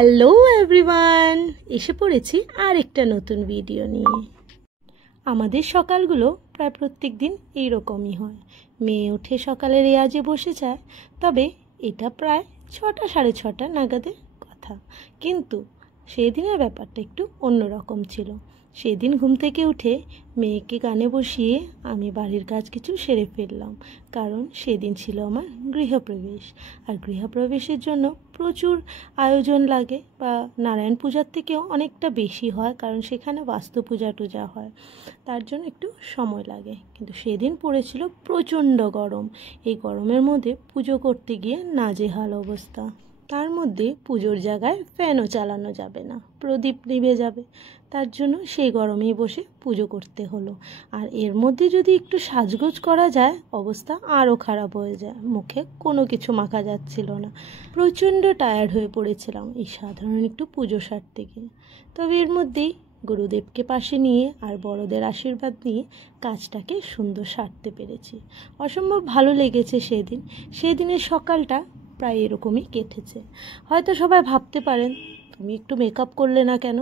Hello everyone, এসে পড়েছি আরেকটা নতুন ভিডিও নিয়ে। আমাদের সকালগুলো প্রায় প্রত্যেক দিন এইরকমই হয়। মেয়ে উঠে সকালে রেয়াজে বসে যায়, তবে এটা প্রায় 6টা সাড়ে 6টা নাগাদের কথা। কিন্তু সেদিনের ব্যাপারটা একটু অন্যরকম ছিল। সেদিন ঘুম থেকে উঠে মেয়েকে গানে বসিয়ে আমি বাড়ির কাজ কিছু সেরে ফেললাম, কারণ সেদিন ছিল আমার গৃহপ্রবেশ। আর গৃহপ্রবেশের জন্য প্রচুর আয়োজন লাগে, বা নারায়ণ পূজার থেকেও অনেকটা বেশি হয়, কারণ সেখানে বাস্তু পূজা টুজা হয়, তার জন্য একটু সময় লাগে। কিন্তু সেদিন পড়েছিল প্রচণ্ড গরম। এই গরমের মধ্যে পুজো করতে গিয়ে নাজেহাল অবস্থা। তার মধ্যে পুজোর জায়গায় ফ্যানও চালানো যাবে না, প্রদীপ নিভে যাবে। তার জন্য সেই গরমেই বসে পুজো করতে হলো। আর এর মধ্যে যদি একটু সাজগোজ করা যায়, অবস্থা আরও খারাপ হয়ে যায়। মুখে কোনো কিছু মাখা যাচ্ছিল না, প্রচণ্ড টায়ার্ড হয়ে পড়েছিলাম এই সাধারণ একটু পুজো সারতে গিয়ে। তবে এর মধ্যেই গুরুদেবকে পাশে নিয়ে আর বড়দের আশীর্বাদ নিয়ে কাজটাকে সুন্দর সারতে পেরেছি। অসম্ভব ভালো লেগেছে সেদিনের সকালটা প্রায় এরকমই কেটেছে। হয়তো সবাই ভাবতে পারেন, তুমি একটু মেকআপ করলে না কেন?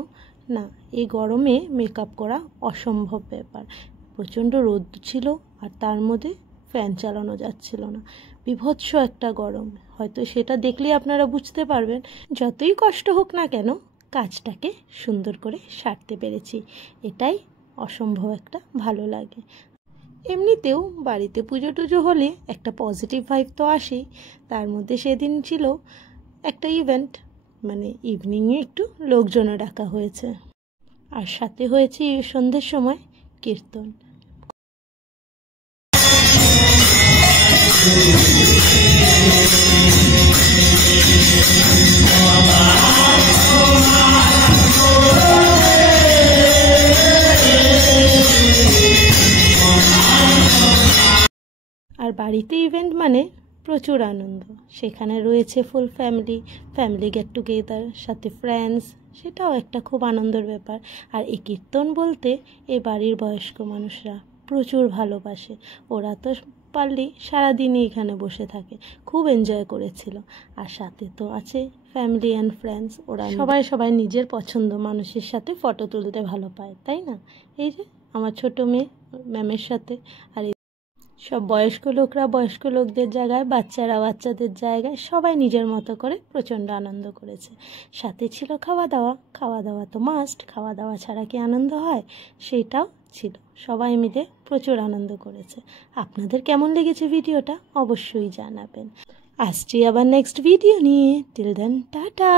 না, এই গরমে মেকআপ করা অসম্ভব ব্যাপার। প্রচণ্ড রোদ ছিল, আর তার মধ্যে ফ্যান চালানো যাচ্ছিল না। বীভৎস একটা গরম, হয়তো সেটা দেখলেই আপনারা বুঝতে পারবেন। যতই কষ্ট হোক না কেন, কাজটাকে সুন্দর করে সারতে পেরেছি, এটাই অসম্ভব একটা ভালো লাগে। এমনিতেও বাড়িতে পুজো টুজো হলে একটা পজিটিভ ভাইব তো আসেই। তার মধ্যে সেদিন ছিল একটা ইভেন্ট, মানে ইভিনিংয়ে একটু লোকজনও ডাকা হয়েছে, আর সাথে হয়েছে সন্ধ্যের সময় কীর্তন। আর বাড়িতে ইভেন্ট মানে প্রচুর আনন্দ। সেখানে রয়েছে ফুল ফ্যামিলি গেট টুগেদার, সাথে ফ্রেন্ডস, সেটাও একটা খুব আনন্দের ব্যাপার। আর এই কীর্তন বলতে এই বাড়ির বয়স্ক মানুষরা প্রচুর ভালোবাসে। ওরা তো পারলেই সারাদিনই এখানে বসে থাকে, খুব এনজয় করেছিল। আর সাথে তো আছে ফ্যামিলি অ্যান্ড ফ্রেন্ডস, ওরা সবাই নিজের পছন্দ মানুষের সাথে ফটো তুলতে ভালো পায়, তাই না? এই যে আমার ছোট মেয়ে ম্যামের সাথে, আর সব বয়স্ক লোকরা বয়স্ক লোকদের জায়গায়, বাচ্চারা বাচ্চাদের জায়গায়, সবাই নিজের মতো করে প্রচণ্ড আনন্দ করেছে। সাথে ছিল খাওয়া দাওয়া তো মাস্ট, খাওয়া দাওয়া ছাড়া কি আনন্দ হয়? সেটাও ছিল। সবাই মিলে প্রচুর আনন্দ করেছে। আপনাদের কেমন লেগেছে ভিডিওটা অবশ্যই জানাবেন। আসছি আবার নেক্সট ভিডিও নিয়ে। Till then tata.